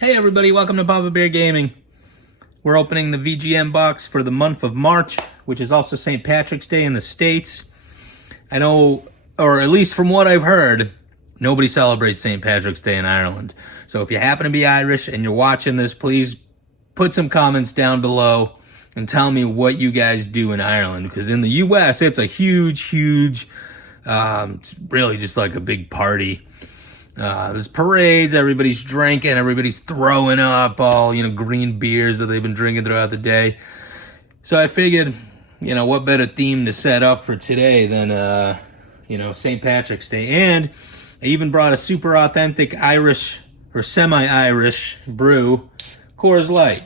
Hey everybody, welcome to Papa Bear Gaming. We're opening the VGM box for the month of March, which is also St. Patrick's Day in the States. I know, or at least from what I've heard, nobody celebrates St. Patrick's Day in Ireland. So if you happen to be Irish and you're watching this, please put some comments down below and tell me what you guys do in Ireland. Because in the US, it's a huge, it's really just like a big party. There's parades, everybody's drinking, everybody's throwing up all, green beers that they've been drinking throughout the day. So I figured, what better theme to set up for today than, St. Patrick's Day. And I even brought a super authentic Irish or semi-Irish brew, Coors Light.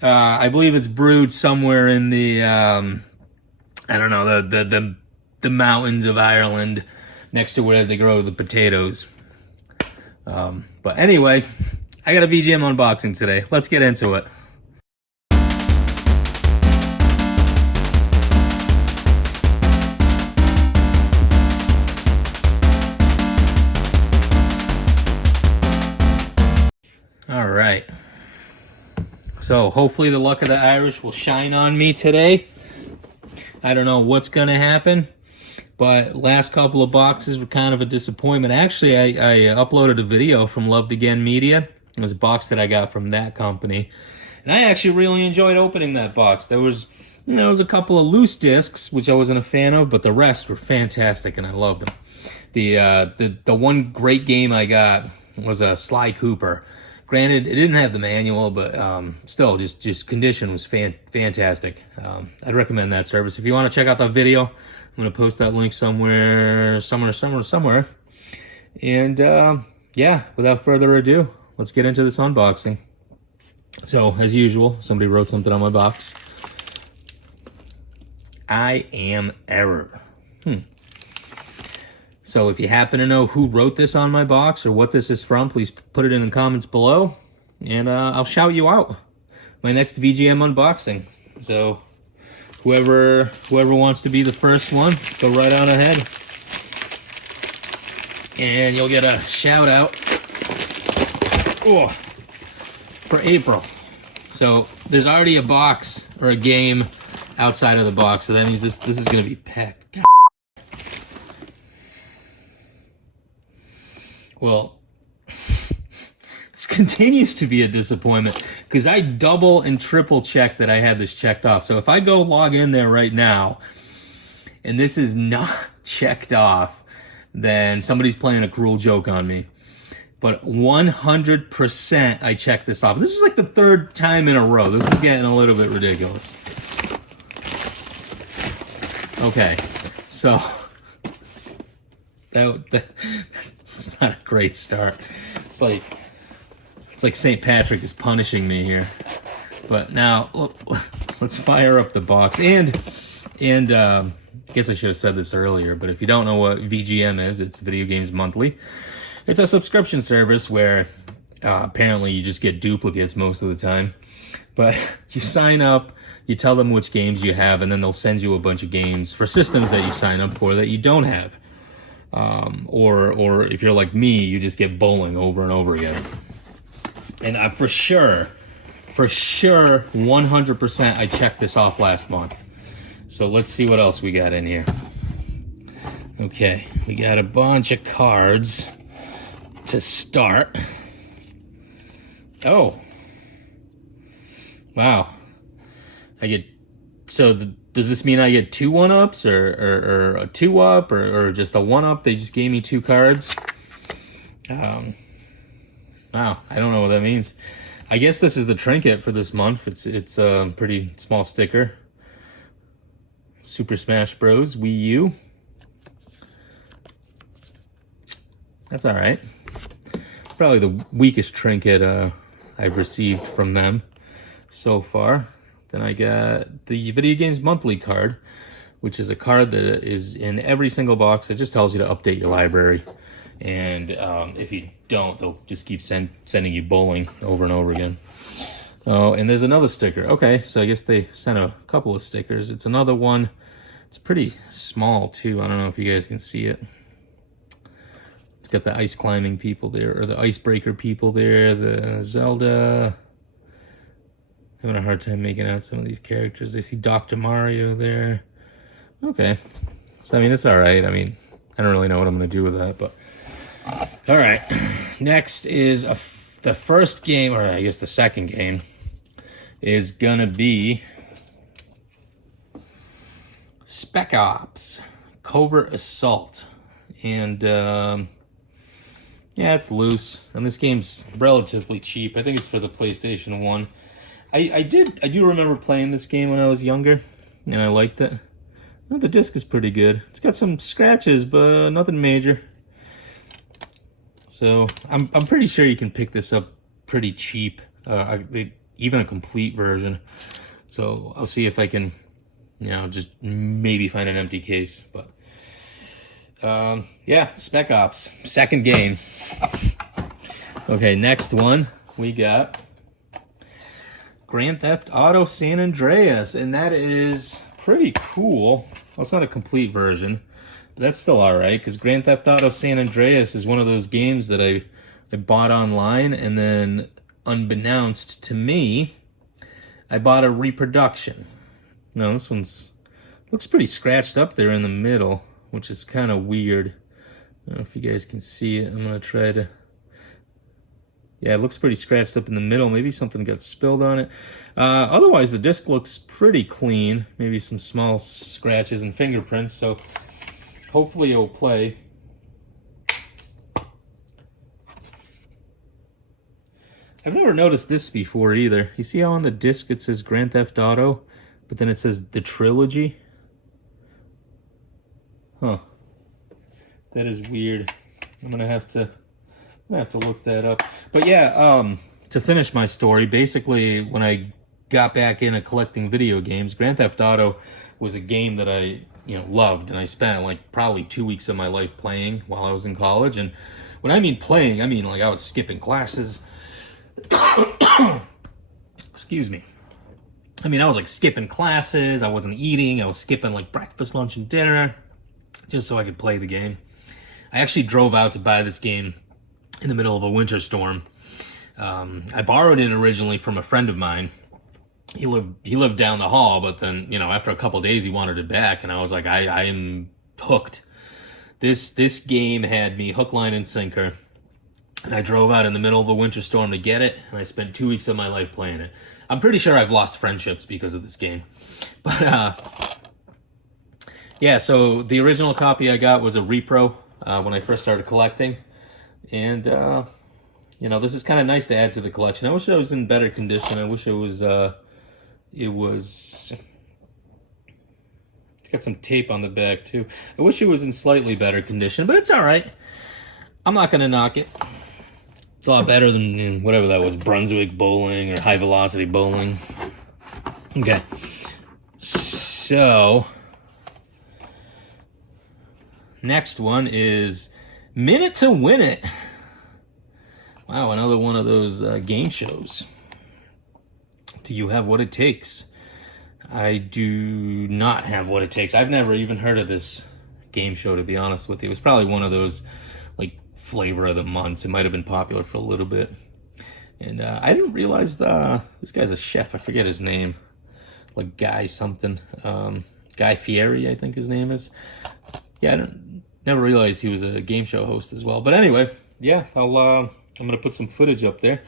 I believe it's brewed somewhere in the, the mountains of Ireland, next to where they grow the potatoes. But anyway, I got a VGM unboxing today. Let's get into it. All right. So hopefully the luck of the Irish will shine on me today. I don't know what's going to happen. But last couple of boxes were kind of a disappointment. Actually, I uploaded a video from Loved Again Media. It was a box that I got from that company. And I actually really enjoyed opening that box. There was a couple of loose discs, which I wasn't a fan of, but the rest were fantastic, and I loved them. The one great game I got was a Sly Cooper. Granted, it didn't have the manual, but still, just condition was fantastic. I'd recommend that service. If you want to check out that video, I'm going to post that link somewhere. And yeah, without further ado, let's get into this unboxing. So, as usual, somebody wrote something on my box. I am error. So if you happen to know who wrote this on my box or what this is from, please put it in the comments below, and I'll shout you out my next VGM unboxing. So whoever wants to be the first one, go right on ahead, and you'll get a shout out for April. So there's already a box or a game outside of the box, so that means this is going to be packed. Well, this continues to be a disappointment because I double and triple checked that I had this checked off. So if I go log in there right now and this is not checked off, then somebody's playing a cruel joke on me. But 100% I checked this off. This is like the third time in a row. This is getting a little bit ridiculous. Okay, so it's not a great start. It's like St. Patrick is punishing me here. But now let's fire up the box. And I guess I should have said this earlier, but if you don't know what VGM is, it's Video Games Monthly. It's a subscription service where apparently you just get duplicates most of the time. But you sign up, you tell them which games you have, and then they'll send you a bunch of games for systems that you sign up for that you don't have. Or if you're like me, you just get bowling over and over again. And I for sure, 100% I checked this off last month. So let's see what else we got in here. Okay, we got a bunch of cards to start. Oh. Wow. Does this mean I get 2 1-ups or a 2-up or just a 1-up? They just gave me 2 cards. Wow, I don't know what that means. I guess this is the trinket for this month. It's a pretty small sticker. Super Smash Bros. Wii U. That's all right. Probably the weakest trinket I've received from them so far. Then I got the Video Games Monthly card, which is a card that is in every single box. It just tells you to update your library. And if you don't, they'll just keep sending you bowling over and over again. Oh, and there's another sticker. Okay, so I guess they sent a couple of stickers. It's another one. It's pretty small, too. I don't know if you guys can see it. It's got the ice climbing people there, or the icebreaker people there, the Zelda. Having a hard time making out some of these characters. I see Dr. Mario there. Okay. So, I mean, it's all right. I mean, I don't really know what I'm going to do with that, but... All right. Next is the first game, or I guess the second game, is going to be Spec Ops, Covert Assault. And, yeah, it's loose. And this game's relatively cheap. I think it's for the PlayStation 1. I do remember playing this game when I was younger, and I liked it. Well, the disc is pretty good. It's got some scratches, but nothing major. So I'm pretty sure you can pick this up pretty cheap, even a complete version. So I'll see if I can, just maybe find an empty case. But yeah, Spec Ops, second game. Okay, next one we got Grand Theft Auto San Andreas, and that is pretty cool. Well, it's not a complete version, but that's still all right, because Grand Theft Auto San Andreas is one of those games that I bought online, and then unbeknownst to me, I bought a reproduction. Now, this one's looks pretty scratched up there in the middle, which is kind of weird. I don't know if you guys can see it. I'm going to try to... Yeah, it looks pretty scratched up in the middle. Maybe something got spilled on it. Otherwise, the disc looks pretty clean. Maybe some small scratches and fingerprints, so hopefully it'll play. I've never noticed this before either. You see how on the disc it says Grand Theft Auto, but then it says the trilogy? Huh. That is weird. I'm gonna have to look that up. But yeah, to finish my story, basically when I got back into collecting video games, Grand Theft Auto was a game that I loved, and I spent like probably 2 weeks of my life playing while I was in college. And when I mean playing, I mean like I was skipping classes. Excuse me. I mean, I was like skipping classes, I wasn't eating, I was skipping like breakfast, lunch, and dinner just so I could play the game. I actually drove out to buy this game in the middle of a winter storm. I borrowed it originally from a friend of mine. He lived down the hall, but then, after a couple days he wanted it back, and I was like, I am hooked. This game had me hook, line, and sinker, and I drove out in the middle of a winter storm to get it, and I spent 2 weeks of my life playing it. I'm pretty sure I've lost friendships because of this game. But, yeah, so the original copy I got was a repro when I first started collecting. And, this is kind of nice to add to the collection. I wish it was in better condition. I wish it's got some tape on the back, too. I wish it was in slightly better condition, but it's all right. I'm not going to knock it. It's a lot better than whatever that was, Brunswick Bowling or High Velocity Bowling. Okay. So, next one is Minute to Win It. Wow, another one of those game shows. Do you have what it takes? I do not have what it takes. I've never even heard of this game show, to be honest with you. It was probably one of those, like, flavor of the months. It might have been popular for a little bit. And I didn't realize this guy's a chef. I forget his name. Like Guy something. Guy Fieri, I think his name is. Yeah, never realized he was a game show host as well. But anyway, yeah, I'm going to put some footage up there.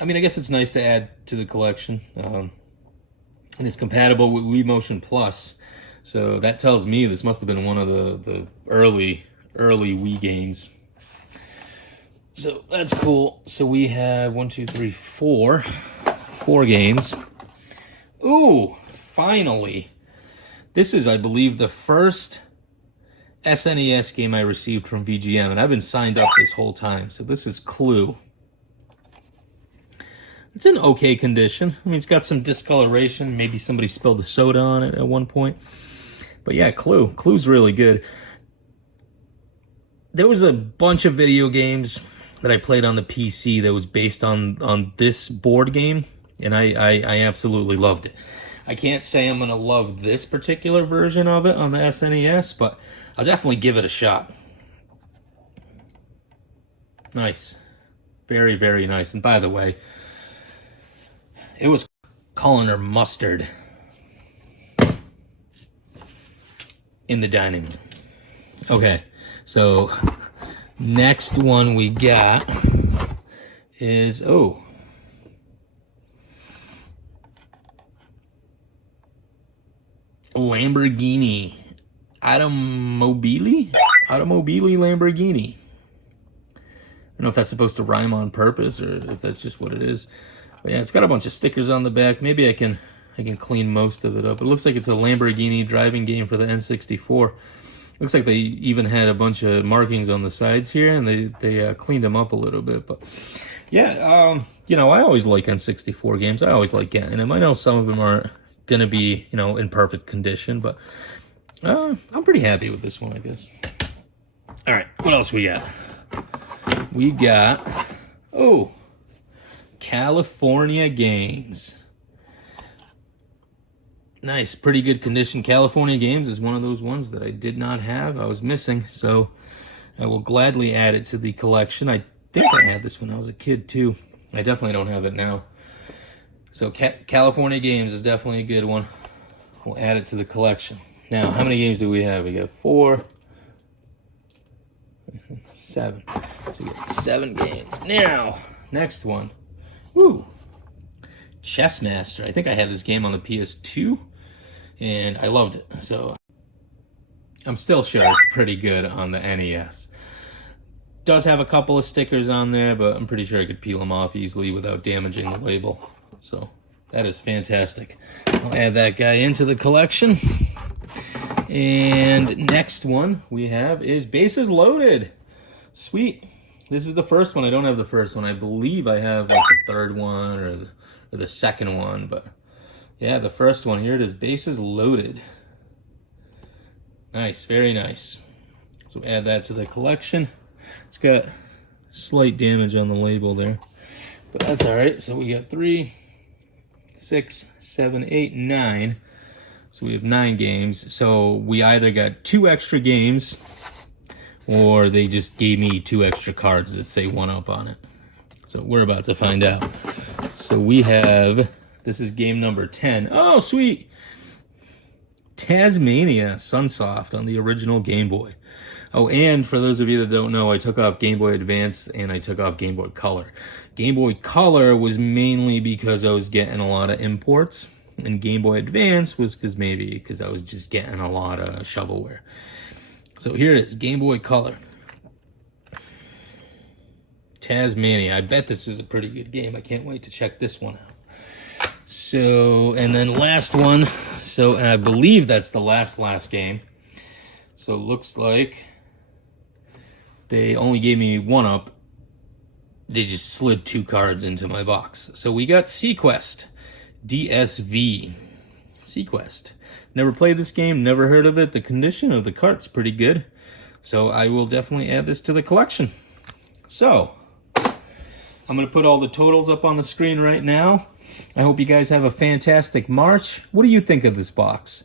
I mean, I guess it's nice to add to the collection. And it's compatible with Wii Motion Plus. So that tells me this must have been one of the early Wii games. So that's cool. So we have 4 games. Ooh, finally. This is, I believe, the first SNES game I received from VGM, and I've been signed up this whole time. So this is Clue. It's in okay condition. I mean, it's got some discoloration. Maybe somebody spilled the soda on it at one point. But yeah, Clue. Clue's really good. There was a bunch of video games that I played on the PC that was based on this board game, and I absolutely loved it. I can't say I'm going to love this particular version of it on the SNES, but I'll definitely give it a shot. Nice. Very, very nice. And by the way, it was calling her mustard in the dining room. Okay, so next one we got is, Lamborghini. Automobili Lamborghini. I don't know if that's supposed to rhyme on purpose or if that's just what it is. But yeah, it's got a bunch of stickers on the back. Maybe I can clean most of it up. It looks like it's a Lamborghini driving game for the N64. Looks like they even had a bunch of markings on the sides here, and they cleaned them up a little bit. But yeah, you know, I always like N64 games. I always like getting them. I know some of them aren't gonna be, you know, in perfect condition, but I'm pretty happy with this one, I guess. All right, what else we got? We got, California Games. Nice, pretty good condition. California Games is one of those ones that I did not have. I was missing, so I will gladly add it to the collection. I think I had this when I was a kid, too. I definitely don't have it now. So California Games is definitely a good one. We'll add it to the collection. Now, how many games do we have? We got 4, 7. So we got 7 games. Now, next one. Chess Master. I think I had this game on the PS2, and I loved it. So I'm still sure it's pretty good on the NES. Does have a couple of stickers on there, but I'm pretty sure I could peel them off easily without damaging the label. So that is fantastic. I'll add that guy into the collection. And next one we have is Bases Loaded. Sweet. This is the first one. I don't have the first one. I believe I have like the third one or the second one, but yeah, the first one. Here it is, Bases Loaded. Nice, very nice. So add that to the collection. It's got slight damage on the label there, but that's all right. So we got 3, 6, 7, 8, 9. So we have 9 games. So we either got 2 extra games, or they just gave me 2 extra cards that say 1-up on it. So we're about to find out. So we have, this is game number 10. Oh, sweet. Tasmania Sunsoft on the original Game Boy. Oh, and for those of you that don't know, I took off Game Boy Advance and I took off Game Boy Color. Game Boy Color was mainly because I was getting a lot of imports, and Game Boy Advance was because I was just getting a lot of shovelware. So here it is, Game Boy Color. Tasmania. I bet this is a pretty good game. I can't wait to check this one out. So, and then last one. So, and I believe that's the last game. So, looks like they only gave me 1-up. They just slid 2 cards into my box. So, we got Sequest. DSV. Sequest. Never played this game, never heard of it. The condition of the cart's pretty good. So, I will definitely add this to the collection. So, I'm going to put all the totals up on the screen right now. I hope you guys have a fantastic March. What do you think of this box?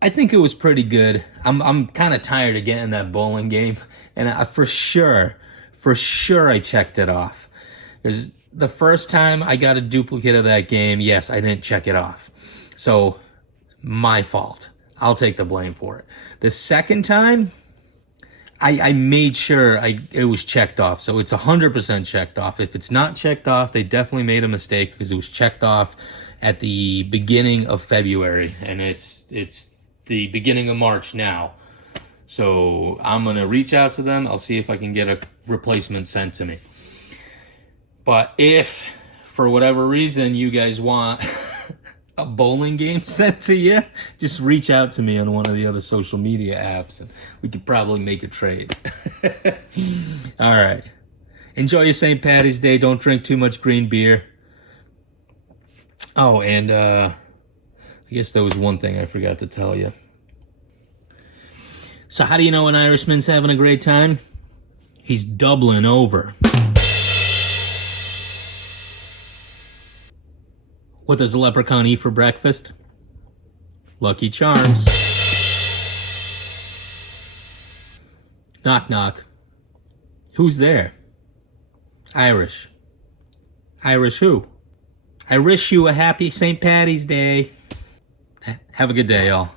I think it was pretty good. I'm kind of tired of getting that bowling game, and for sure I checked it off. Because the first time I got a duplicate of that game, yes, I didn't check it off. So, my fault. I'll take the blame for it. The second time, I made sure it was checked off, so it's 100% checked off. If it's not checked off, they definitely made a mistake because it was checked off at the beginning of February, and it's the beginning of March now. So I'm gonna reach out to them. I'll see if I can get a replacement sent to me. But if for whatever reason you guys want a bowling game sent to you, just reach out to me on one of the other social media apps and we could probably make a trade. All right. Enjoy your St. Patty's Day. Don't drink too much green beer. Oh, and I guess there was one thing I forgot to tell you. So how do you know an Irishman's having a great time? He's doubling over. What does a leprechaun eat for breakfast? Lucky Charms. Knock, knock. Who's there? Irish. Irish who? I wish you a happy St. Patty's Day. Have a good day, y'all.